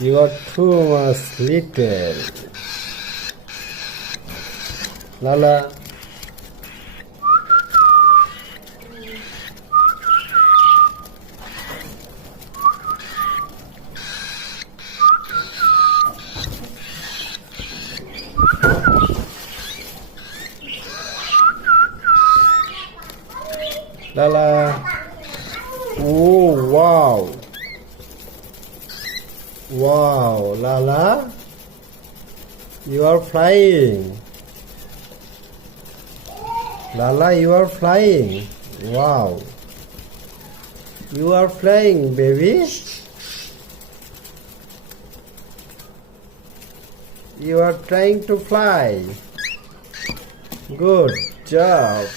You are too much little. Lala. Lala. Oh, wow. Wow, Lala. You are flying. Lala, you are flying. Wow. You are flying, baby. You are trying to fly. Good job.